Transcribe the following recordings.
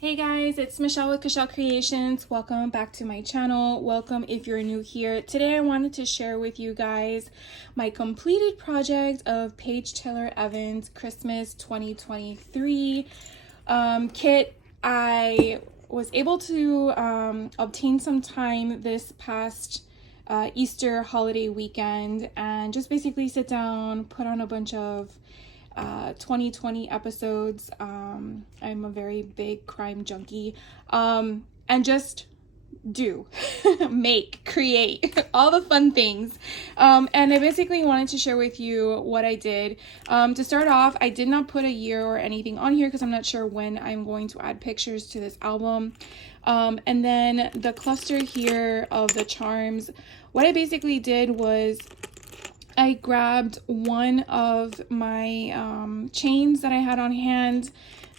Hey guys, it's Michelle with Michelle Creations. Welcome back to my channel. Welcome if you're new here. Today I wanted to share with you guys my completed project of Paige Taylor Evans Christmas 2023 kit. I was able to obtain some time this past Easter holiday weekend and just basically sit down, put on a bunch of 2020 episodes. I'm a very big crime junkie, and just do make, create all the fun things. And I basically wanted to share with you what I did. To start off, I did not put a year or anything on here because I'm not sure when I'm going to add pictures to this album. And then the cluster here of the charms, what I basically did was I grabbed one of my chains that I had on hand.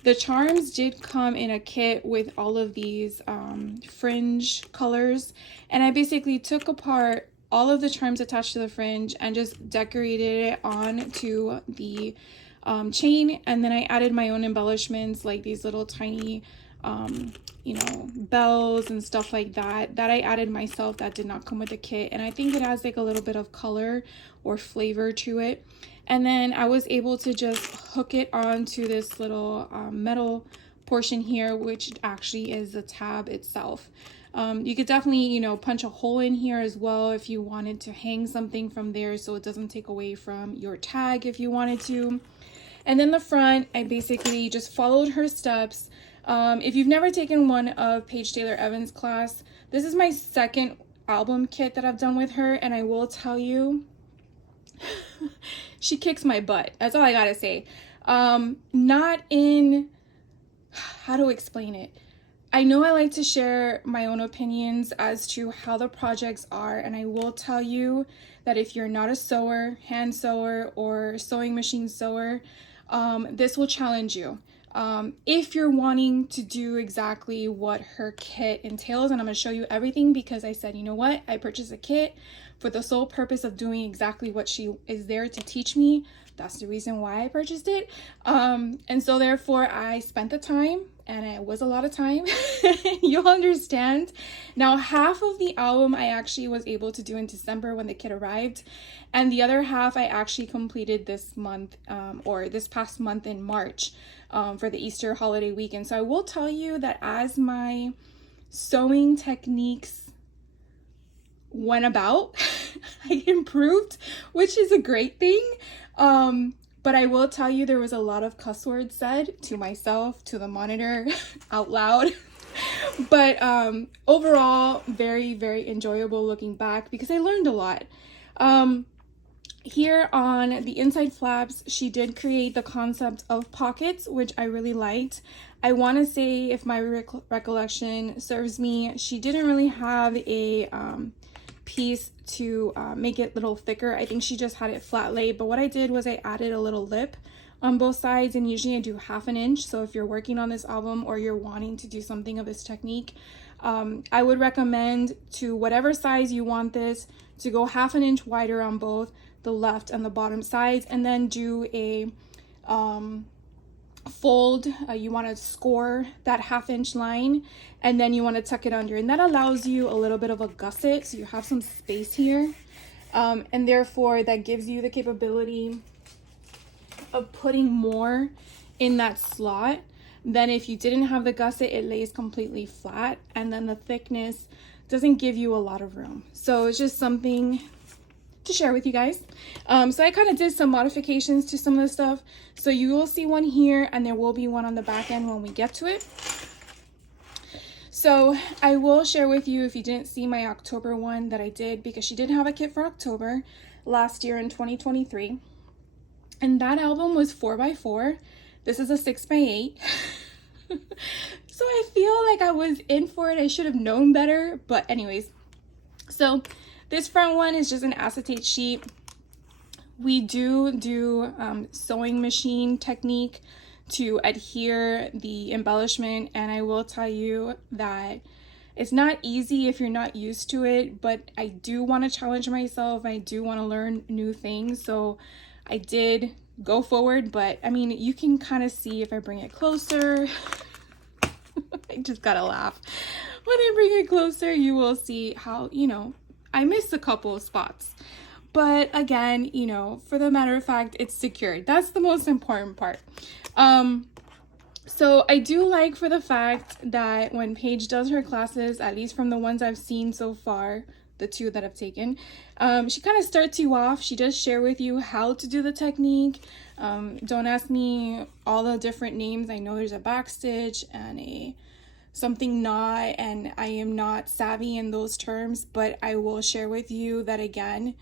The charms did come in a kit with all of these fringe colors, and I basically took apart all of the charms attached to the fringe and just decorated it onto the chain, and then I added my own embellishments like these little tiny bells and stuff like that I added myself that did not come with the kit, and I think it adds like a little bit of color or flavor to it. And then I was able to just hook it onto this little metal portion here, which actually is the tab itself. You could definitely punch a hole in here as well if you wanted to hang something from there so it doesn't take away from your tag if you wanted to. And then the front, I basically just followed her steps. If you've never taken one of Paige Taylor Evans' class, this is my second album kit that I've done with her, and I will tell you, she kicks my butt. That's all I gotta say. Not in, how to explain it. I know I like to share my own opinions as to how the projects are, and I will tell you that if you're not a sewer, hand sewer, or sewing machine sewer, this will challenge you. If you're wanting to do exactly what her kit entails, and I'm going to show you everything because I said, you know what, I purchased a kit for the sole purpose of doing exactly what she is there to teach me. That's the reason why I purchased it. And so therefore I spent the time, and it was a lot of time. You'll understand. Now, half of the album I actually was able to do in December when the kit arrived, and the other half I actually completed this month, or this past month in March, for the Easter holiday weekend. So I will tell you that as my sewing techniques went about, I improved, which is a great thing. But I will tell you there was a lot of cuss words said to myself, to the monitor, out loud. But overall, very, very enjoyable looking back because I learned a lot. Here on the inside flaps, she did create the concept of pockets, which I really liked. I want to say, if my recollection serves me, she didn't really have a piece to make it a little thicker. I think she just had it flat laid, but what I did was I added a little lip on both sides, and usually I do 1/2 inch. So if you're working on this album or you're wanting to do something of this technique, I would recommend, to whatever size you want this, to go 1/2 inch wider on both the left and the bottom sides, and then do a fold. You want to score that 1/2 inch line, and then you want to tuck it under, and that allows you a little bit of a gusset, so you have some space here, and therefore that gives you the capability of putting more in that slot. Then if you didn't have the gusset, it lays completely flat, and then the thickness doesn't give you a lot of room. So it's just something to share with you guys. So I kind of did some modifications to some of the stuff, so you will see one here, and there will be one on the back end when we get to it. So I will share with you, if you didn't see my October one that I did, because she did have a kit for October last year in 2023, and that album was 4x4. This is a 6x8. So I feel like I was in for it. I should have known better, but anyways. So this front one is just an acetate sheet. We do sewing machine technique to adhere the embellishment, and I will tell you that it's not easy if you're not used to it, but I do want to challenge myself. I do want to learn new things, so I did go forward. But I mean, you can kind of see if I bring it closer. I just gotta laugh. When I bring it closer, you will see how, you know, I missed a couple of spots. But again, you know, for the matter of fact, it's secured. That's the most important part. So I do like for the fact that when Paige does her classes, at least from the ones I've seen so far, the 2 that I've taken, she kind of starts you off. She does share with you how to do the technique. Don't ask me all the different names. I know there's a backstitch and a something knot, and I am not savvy in those terms, but I will share with you that again,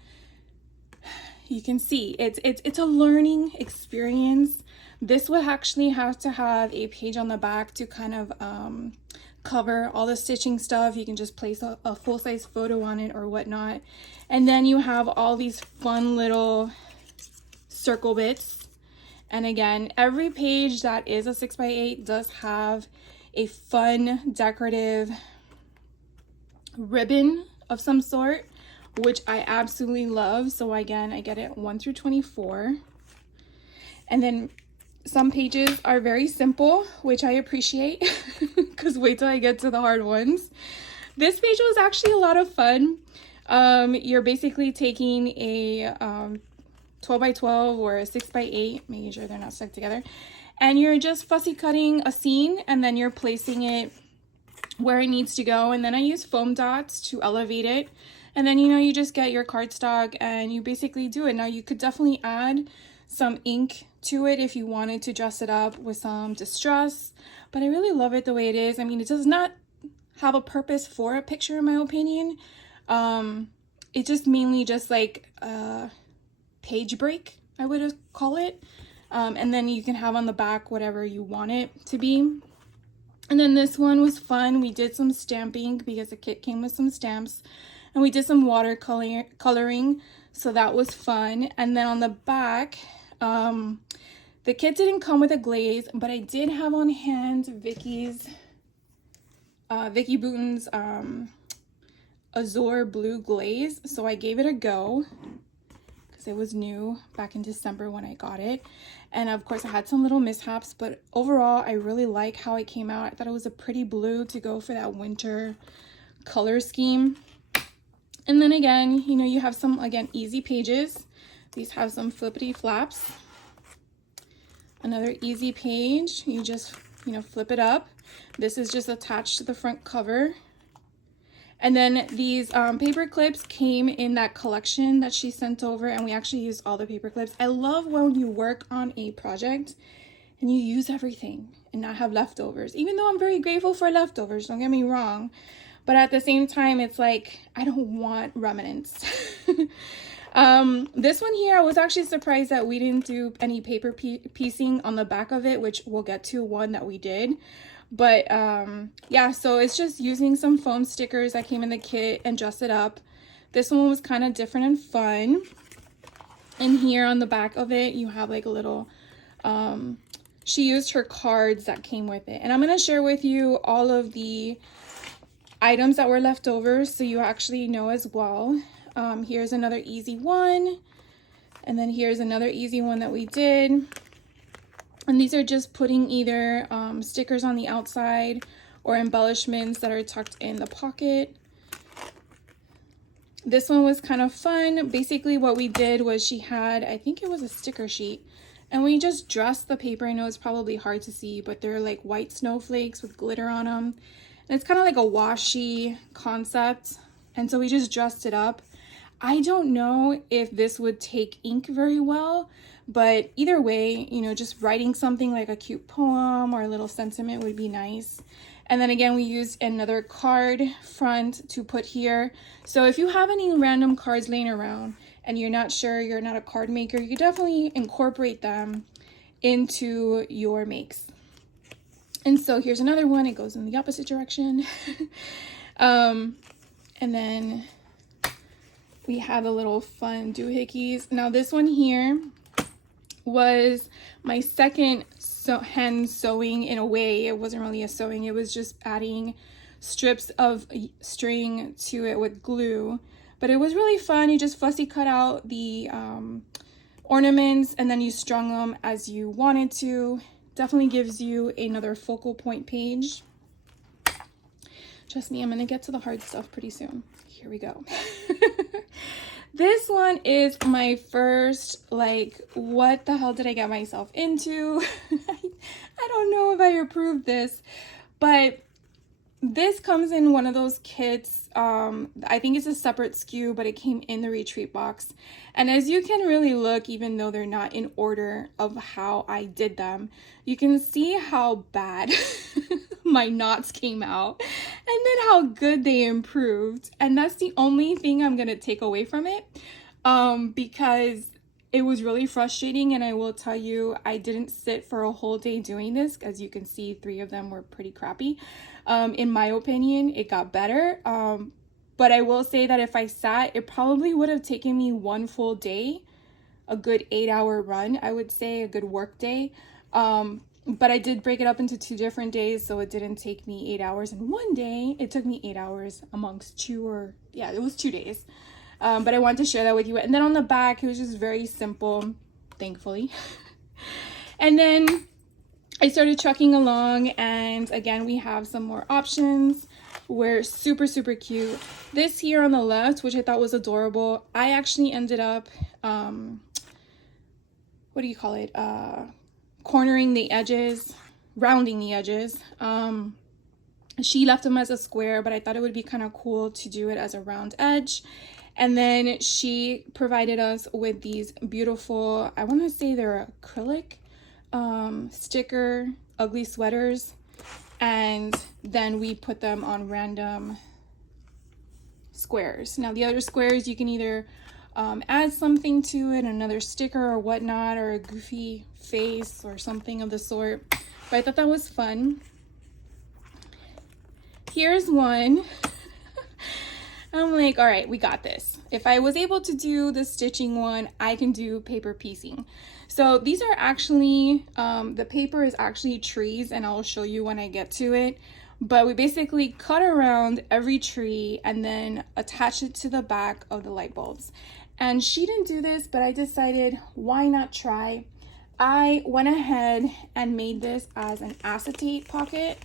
you can see it's a learning experience. This would actually have to have a page on the back to kind of cover all the stitching stuff. You can just place a full-size photo on it or whatnot. And then you have all these fun little circle bits. And again, every page that is a 6x8 does have a fun decorative ribbon of some sort, which I absolutely love. So again, I get it 1 through 24. And then some pages are very simple, which I appreciate, because wait till I get to the hard ones. This page was actually a lot of fun. You're basically taking a 12x12 or a 6x8, making sure they're not stuck together, and you're just fussy cutting a scene, and then you're placing it where it needs to go. And then I use foam dots to elevate it. And then, you know, you just get your cardstock and you basically do it. Now you could definitely add some ink to it if you wanted to dress it up with some distress, but I really love it the way it is. I mean, it does not have a purpose for a picture in my opinion. It just mainly just like a page break, I would call it. And then you can have on the back whatever you want it to be. And then this one was fun. We did some stamping because the kit came with some stamps, and we did some watercoloring, so that was fun. And then on the back, the kit didn't come with a glaze, but I did have on hand Vicky Bouton's Azure Blue glaze, so I gave it a go because it was new back in December when I got it. And of course I had some little mishaps, but overall I really like how it came out. I thought it was a pretty blue to go for that winter color scheme. And then again, you know, you have some, again, easy pages. These have some flippity flaps. Another easy page, you just, you know, flip it up. This is just attached to the front cover. And then these paper clips came in that collection that she sent over, and we actually used all the paper clips. I love when you work on a project and you use everything and not have leftovers, even though I'm very grateful for leftovers, don't get me wrong. But at the same time, it's like, I don't want remnants. This one here, I was actually surprised that we didn't do any paper piecing on the back of it, which we'll get to one that we did. But yeah, so it's just using some foam stickers that came in the kit and dress it up. This one was kind of different and fun. And here on the back of it, you have like a little, she used her cards that came with it. And I'm going to share with you all of the items that were left over so you actually know as well. Here's another easy one, and then here's another easy one that we did. And these are just putting either stickers on the outside or embellishments that are tucked in the pocket. This one was kind of fun. Basically what we did was she had, I think it was a sticker sheet, and we just dressed the paper. I know it's probably hard to see, but they're like white snowflakes with glitter on them. And it's kind of like a washi concept. And so we just dressed it up. I don't know if this would take ink very well, but either way, you know, just writing something like a cute poem or a little sentiment would be nice. And then again, we used another card front to put here. So if you have any random cards laying around and you're not sure, you're not a card maker, you could definitely incorporate them into your makes. And so here's another one. It goes in the opposite direction. And then we have a little fun doohickeys. Now this one here was my second hand sewing in a way. It wasn't really a sewing. It was just adding strips of string to it with glue. But it was really fun. You just fussy cut out the ornaments and then you strung them as you wanted to. Definitely gives you another focal point page. Trust me, I'm gonna get to the hard stuff pretty soon. Here we go. This one is my first, like, what the hell did I get myself into? I don't know if I approved this, but this comes in one of those kits. I think it's a separate SKU, but it came in the retreat box. And as you can really look, even though they're not in order of how I did them, you can see how bad my knots came out and then how good they improved. And that's the only thing I'm gonna take away from it, because it was really frustrating. And I will tell you, I didn't sit for a whole day doing this. As you can see, 3 of them were pretty crappy. In my opinion, it got better. But I will say that if I sat, it probably would have taken me 1 full day, a good 8-hour run, I would say, a good work day. But I did break it up into 2 different days, so it didn't take me 8 hours in 1 day. It took me 8 hours amongst 2 it was 2 days. But I wanted to share that with you. And then on the back, it was just very simple, thankfully. And then I started trucking along, and again, we have some more options. We're super, super cute. This here on the left, which I thought was adorable, I actually ended up, what do you call it? Cornering the edges, rounding the edges. She left them as a square, but I thought it would be kind of cool to do it as a round edge. And then she provided us with these beautiful, I want to say they're acrylic sticker ugly sweaters, and then we put them on random squares. Now the other squares, you can either add something to it, another sticker or whatnot, or a goofy face or something of the sort, but I thought that was fun. Here's one. I'm like, all right, we got this. If I was able to do the stitching one, I can do paper piecing. So these are actually, the paper is actually trees, and I'll show you when I get to it. But we basically cut around every tree and then attach it to the back of the light bulbs. And she didn't do this, but I decided, why not try? I went ahead and made this as an acetate pocket.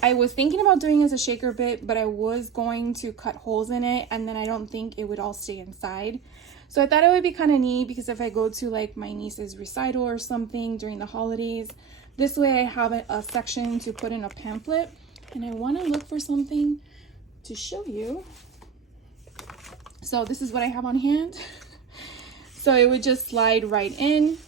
I was thinking about doing it as a shaker bit, but I was going to cut holes in it, and then I don't think it would all stay inside. So I thought it would be kind of neat, because if I go to like my niece's recital or something during the holidays, this way I have a section to put in a pamphlet. And I want to look for something to show you. So this is what I have on hand. So it would just slide right in,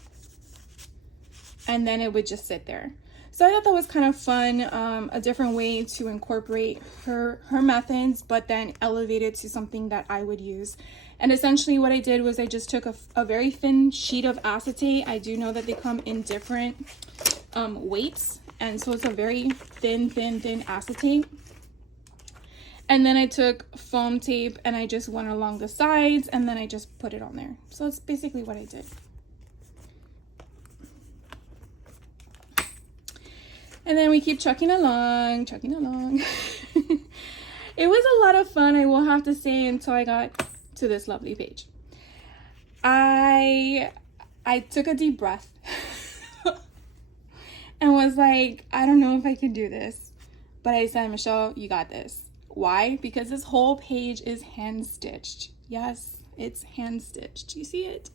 and then it would just sit there. So I thought that was kind of fun, a different way to incorporate her methods, but then elevate it to something that I would use. And essentially what I did was I just took a very thin sheet of acetate. I do know that they come in different weights, and so it's a very thin acetate. And then I took foam tape and I just went along the sides, and then I just put it on there. So that's basically what I did. And then we keep trucking along. It was a lot of fun, I will have to say, until I got to this lovely page. I took a deep breath and was like, I don't know if I can do this. But I said, Michelle, you got this. Why? Because this whole page is hand stitched. Yes, it's hand stitched. You see it?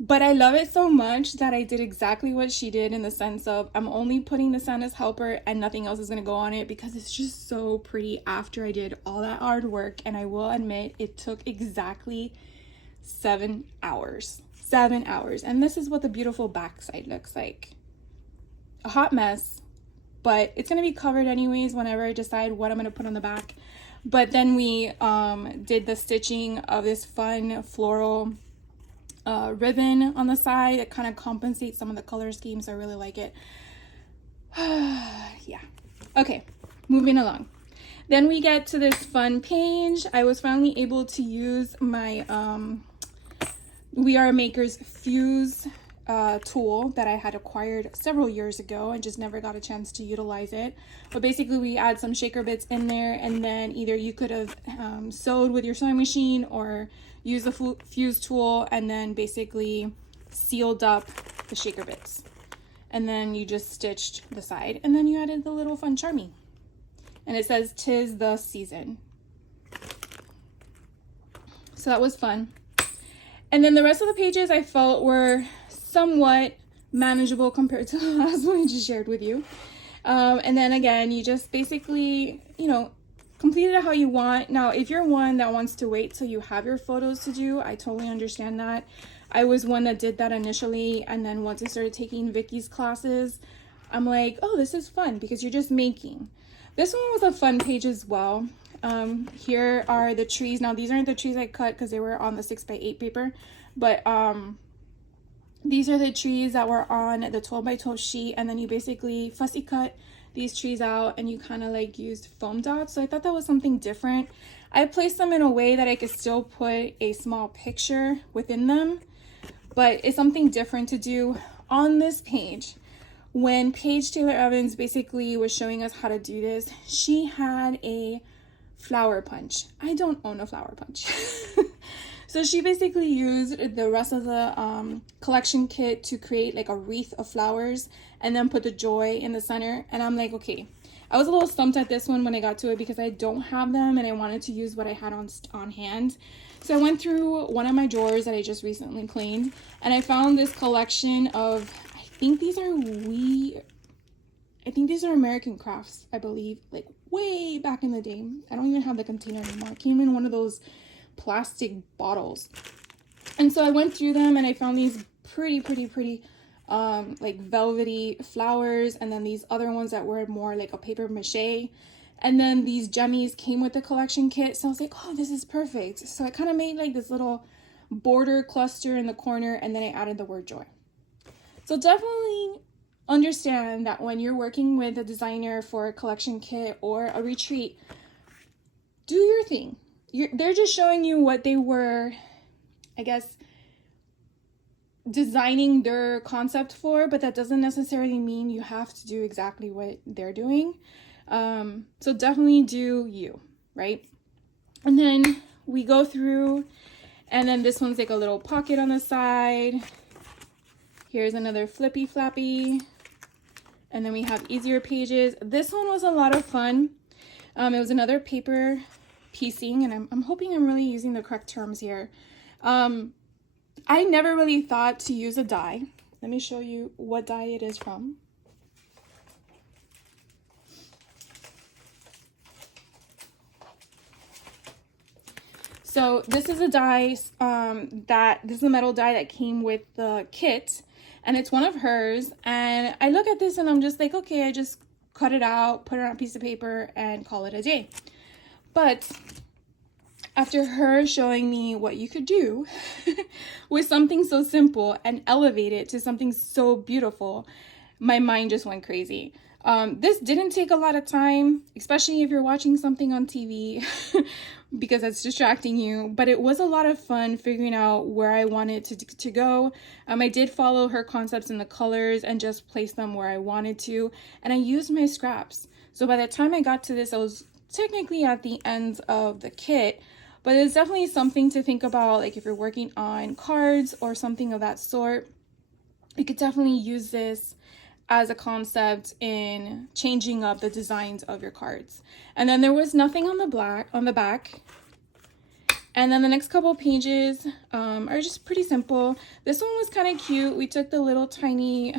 But I love it so much that I did exactly what she did, in the sense of I'm only putting the Santa's helper and nothing else is going to go on it, because it's just so pretty after I did all that hard work. And I will admit, it took exactly 7 hours. 7 hours. And this is what the beautiful backside looks like. A hot mess, but it's going to be covered anyways whenever I decide what I'm going to put on the back. But then we did the stitching of this fun floral ribbon on the side that kind of compensates some of the color schemes. I really like it. Yeah. Okay, moving along. Then we get to this fun page. I was finally able to use my We Are Makers Fuse tool that I had acquired several years ago and just never got a chance to utilize it. But basically we add some shaker bits in there, and then either you could have sewed with your sewing machine or use the fuse tool, and then basically sealed up the shaker bits, and then you just stitched the side, and then you added the little fun charmy. and it says "'Tis the season." So that was fun. And then the rest of the pages I felt were somewhat manageable compared to the last one I just shared with you. And then again, you just basically, you know, complete it how you want. Now, if you're one that wants to wait till you have your photos to do, I totally understand that. I was one that did that initially, and then once I started taking Vicky's classes, I'm like, oh, this is fun because you're just making. This one was a fun page as well. Here are the trees. Now, these aren't the trees I cut because they were on the 6x8 paper, but these are the trees that were on the 12x12 sheet, and then you basically fussy cut these trees out and you kind of like used foam dots. So I thought that was something different. I placed them in a way that I could still put a small picture within them, but it's something different to do on this page. When Paige Taylor Evans basically was showing us how to do this, she had a flower punch. I don't own a flower punch. So she basically used the rest of the collection kit to create like a wreath of flowers and then put the joy in the center. And I'm like, okay, I was a little stumped at this one when I got to it because I don't have them and I wanted to use what I had on hand. So I went through one of my drawers that I just recently cleaned, and I found this collection of, I think these are American Crafts, I believe, like way back in the day. I don't even have the container anymore. It came in one of those plastic bottles. And so I went through them and I found these pretty like velvety flowers, and then these other ones that were more like a paper mache, and then these jemmies came with the collection kit. So I was like, oh, this is perfect. So I kind of made like this little border cluster in the corner, and then I added the word joy. So definitely understand that when you're working with a designer for a collection kit or a retreat, do your thing. They're just showing you what they were, I guess, designing their concept for, but that doesn't necessarily mean you have to do exactly what they're doing. So definitely do you, right? And then we go through, and then this one's like a little pocket on the side. Here's another flippy flappy. And then we have easier pages. This one was a lot of fun. It was another paper piecing, and I'm hoping I'm really using the correct terms here. I never really thought to use a die. Let me show you what die it is from. So this is a die this is a metal die that came with the kit, and it's one of hers. And I look at this and I'm just like, okay, I just cut it out, put it on a piece of paper, and call it a day. But after her showing me what you could do with something so simple and elevate it to something so beautiful, my mind just went crazy. This didn't take a lot of time, especially if you're watching something on TV because it's distracting you, but it was a lot of fun figuring out where I wanted to go. I did follow her concepts in the colors and just place them where I wanted to, and I used my scraps. So by the time I got to this, I was technically at the end of the kit, but it's definitely something to think about, like if you're working on cards or something of that sort. You could definitely use this as a concept in changing up the designs of your cards. And then there was nothing on the back. And then the next couple pages are just pretty simple. This one was kind of cute. We took the little tiny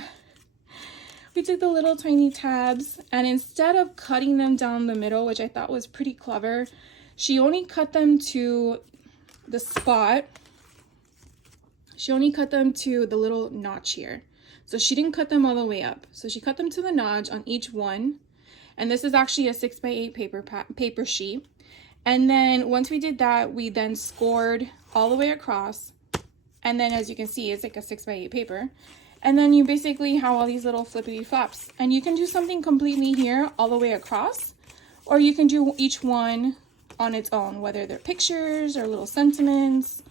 tabs, and instead of cutting them down the middle, which I thought was pretty clever, she only cut them to the spot. She only cut them to the little notch here. So she didn't cut them all the way up. So she cut them to the notch on each one. And this is actually a 6x8 paper sheet. And then once we did that, we then scored all the way across. And then as you can see, it's like a 6x8 paper. And then you basically have all these little flippity flops. And you can do something completely here all the way across, or you can do each one on its own, whether they're pictures or little sentiments,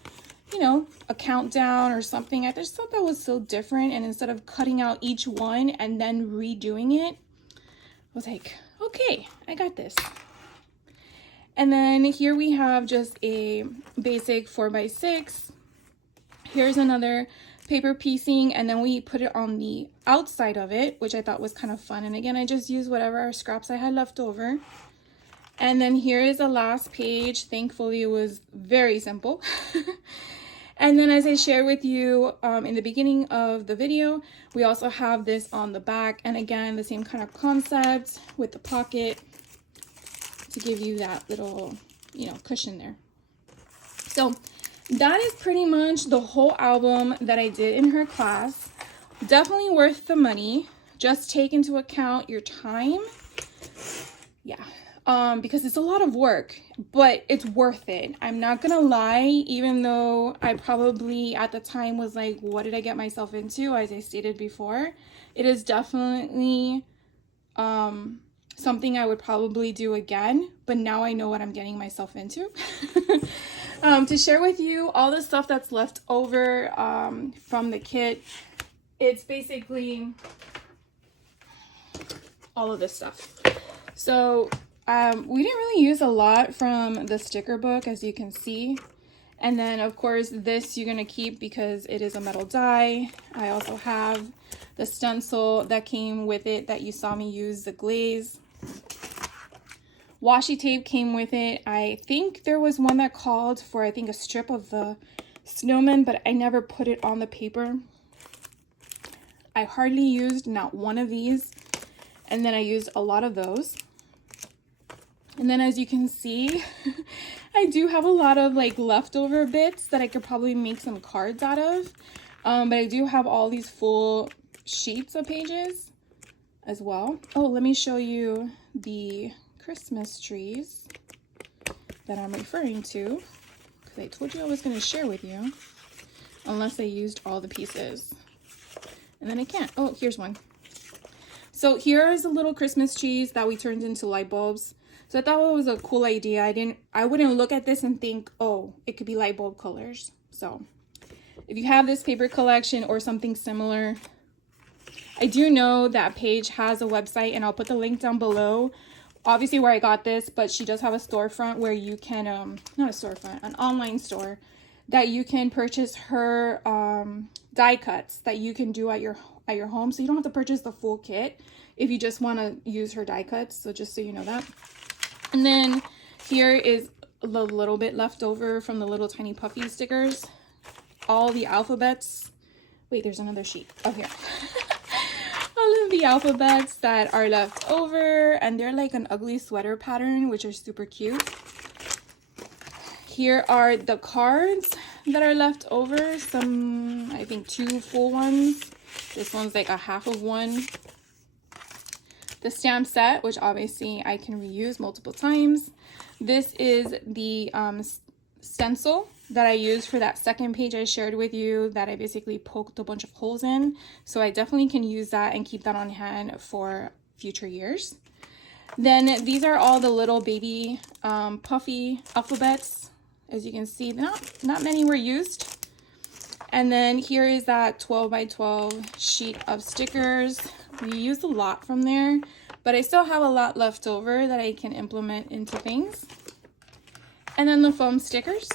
you know, a countdown or something. I just thought that was so different. And instead of cutting out each one and then redoing it, I was like, okay, I got this. And then here we have just a basic 4x6. Here's another paper piecing, and then we put it on the outside of it, which I thought was kind of fun. And again, I just used whatever scraps I had left over. And then here is the last page. Thankfully, it was very simple. And then as I shared with you in the beginning of the video, we also have this on the back. And again, the same kind of concept with the pocket to give you that little, you know, cushion there. So that is pretty much the whole album that I did in her class. Definitely worth the money. Just take into account your time. Yeah. Because it's a lot of work, but it's worth it. I'm not gonna lie, even though I probably at the time was like, what did I get myself into? As I stated before, it is definitely something I would probably do again, but now I know what I'm getting myself into. To share with you all the stuff that's left over from the kit. It's basically all of this stuff. So we didn't really use a lot from the sticker book, as you can see. And then of course this you're gonna keep because it is a metal die. I also have the stencil that came with it that you saw me use, the glaze. Washi tape came with it. I think there was one that called for, I think, a strip of the snowman, but I never put it on the paper. I hardly used not one of these. And then I used a lot of those. And then as you can see, I do have a lot of like leftover bits that I could probably make some cards out of. But I do have all these full sheets of pages as well. Oh, let me show you the Christmas trees that I'm referring to, because I told you I was going to share with you, unless I used all the pieces. And then I can't. Oh, here's one. So here is the little Christmas trees that we turned into light bulbs. So I thought it was a cool idea. I wouldn't look at this and think, oh, it could be light bulb colors. So if you have this paper collection or something similar, I do know that Paige has a website, and I'll put the link down below. Obviously where I got this, but she does have a storefront where you can, not a storefront, an online store that you can purchase her die cuts that you can do at your home. So you don't have to purchase the full kit if you just want to use her die cuts. So just so you know that. And then here is a little bit left over from the little tiny puffy stickers. All the alphabets. Wait, there's another sheet. Oh, here. All of the alphabets that are left over, and they're like an ugly sweater pattern, which are super cute. Here are the cards that are left over. Some, I think 2 full ones. This one's like a half of one. The stamp set, which obviously I can reuse multiple times. This is the stencil that I used for that second page I shared with you that I basically poked a bunch of holes in. So I definitely can use that and keep that on hand for future years. Then these are all the little baby puffy alphabets. As you can see, not many were used. And then here is that 12 by 12 sheet of stickers. We used a lot from there, but I still have a lot left over that I can implement into things. And then the foam stickers.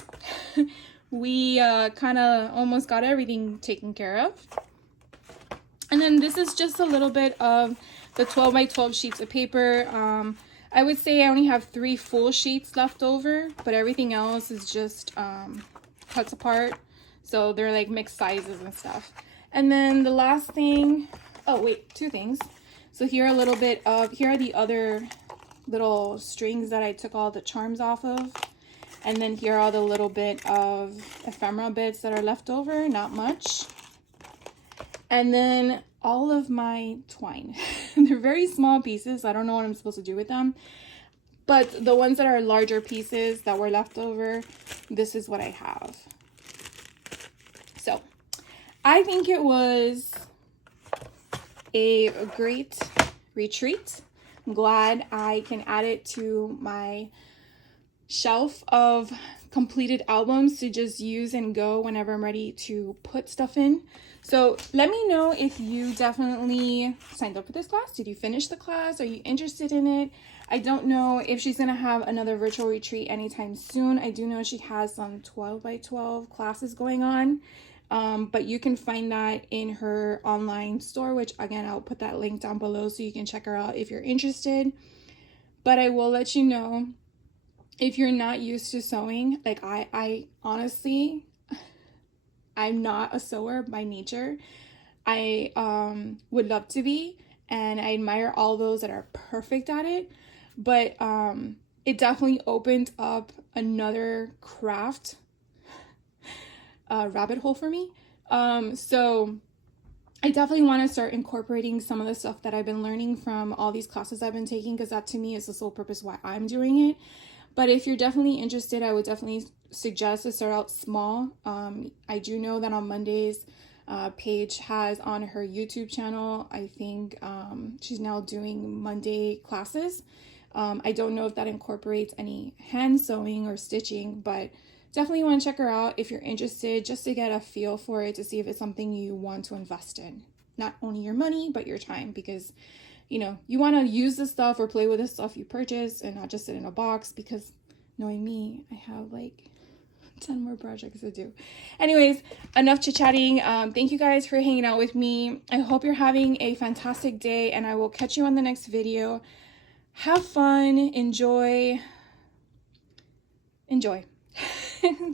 We kind of almost got everything taken care of. And then this is just a little bit of the 12 by 12 sheets of paper. I would say I only have 3 full sheets left over, but everything else is just cuts apart. So they're like mixed sizes and stuff. And then the last thing, oh wait, 2 things. So here are the other little strings that I took all the charms off of. And then here are the little bit of ephemera bits that are left over, not much. And then all of my twine. They're very small pieces. I don't know what I'm supposed to do with them. But the ones that are larger pieces that were left over, this is what I have. So I think it was a great retreat. I'm glad I can add it to my shelf of completed albums to just use and go whenever I'm ready to put stuff in. So let me know if you definitely signed up for this class. Did you finish the class? Are you interested in it? I don't know if she's going to have another virtual retreat anytime soon. I do know she has some 12 by 12 classes going on. But you can find that in her online store, which again, I'll put that link down below so you can check her out if you're interested. But I will let you know, if you're not used to sewing, like I honestly, I'm not a sewer by nature. I would love to be, and I admire all those that are perfect at it. But it definitely opened up another craft rabbit hole for me. So I definitely want to start incorporating some of the stuff that I've been learning from all these classes I've been taking, because that to me is the sole purpose why I'm doing it. But if you're definitely interested, I would definitely suggest to start out small. I do know that on Mondays, Paige has on her YouTube channel, I think she's now doing Monday classes. I don't know if that incorporates any hand sewing or stitching, but definitely want to check her out if you're interested, just to get a feel for it, to see if it's something you want to invest in. Not only your money, but your time, because you know, you want to use the stuff or play with the stuff you purchase and not just sit in a box, because knowing me, I have like 10 more projects to do. Anyways, enough chit-chatting. Thank you guys for hanging out with me. I hope you're having a fantastic day, and I will catch you on the next video. Have fun, enjoy.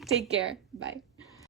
Take care. Bye.